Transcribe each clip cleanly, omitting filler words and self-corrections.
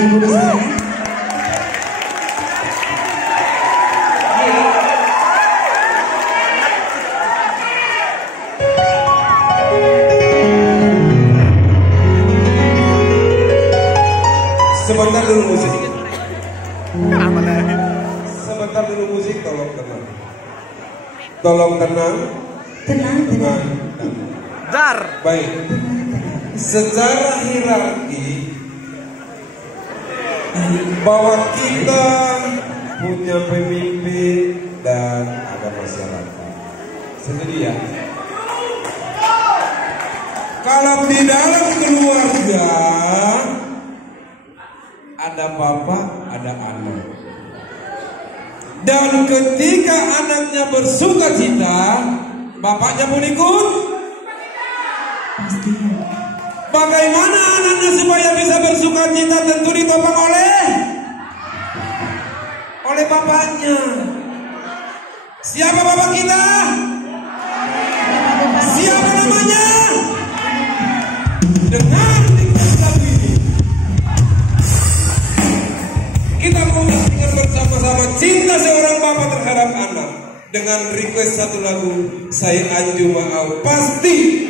ibu di sana. Sebentar dulu musik. Sebentar dulu musik, tolong tenang. Tolong tenang. Tenang. Dar. Baik. Secara hierarki bahwa kita punya pemimpin dan ada masyarakat. Setuju ya? Kalau di dalam keluarga ada bapak, ada anak. Dan ketika anaknya bersuka cita, bapaknya pun ikut. Bagaimana anaknya supaya bisa bersuka cita? Tentu ditopang oleh bapaknya. Siapa bapak kita? Siapa namanya? Dengan lagu ini kita mau menyaksikan bersama-sama cinta seorang bapak terhadap anak. Dengan request satu lagu, Saya Anju Maau. Pasti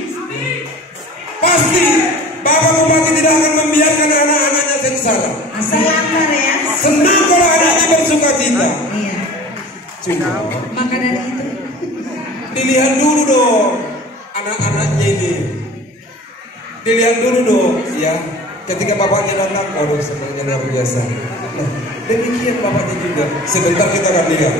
Bapak Bupati tidak akan membiarkan anak-anaknya sengsara. Asal lapar ya. Senang kalau anaknya bersuka cita. Iya. Cuma Maka dari itu dilihat dulu dong anak-anaknya ini. Dilihat dulu dong ya. Ketika bapaknya datang, waduh senangnya luar biasa. Nah, demikian bapaknya juga. Sebentar kita akan lihat.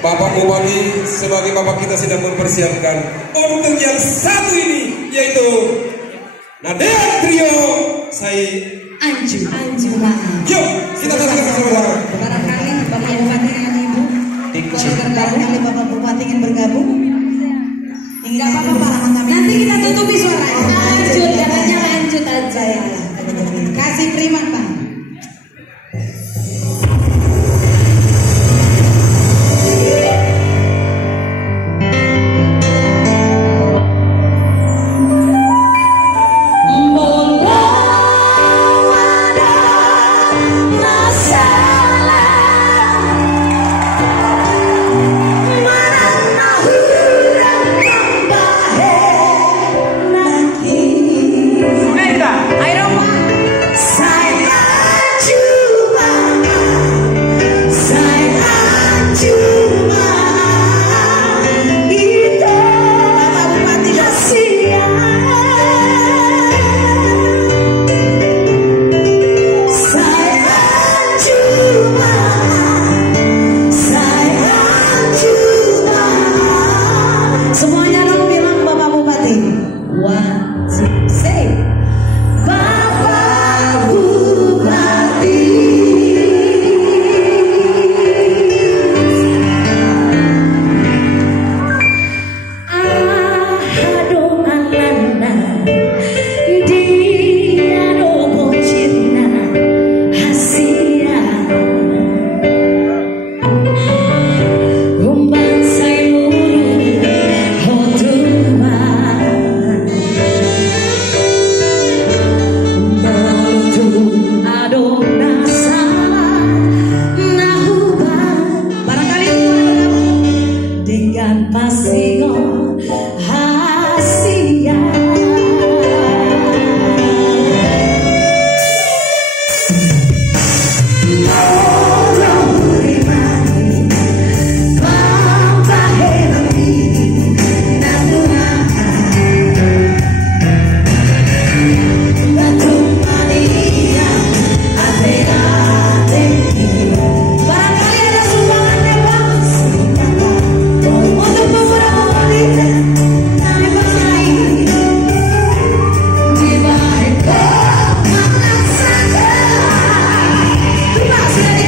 Bapak Bupati sebagai bapak kita sedang mempersiapkan untuk yang satu ini, yaitu Nadea Trio Saya Anju Maau. Yuk kita saksikan bersama-sama. Barangkali Bapak Bupati dengan Ibu, barangkali Bapak Bupati ingin bergabung. Enggak apa-apa, nanti kita tutupi suaranya. Lanjut, katanya lanjut aja ya. Kasih prima Pak. Terima kasih.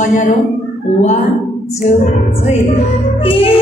semuanya dong. 1, 2, 3.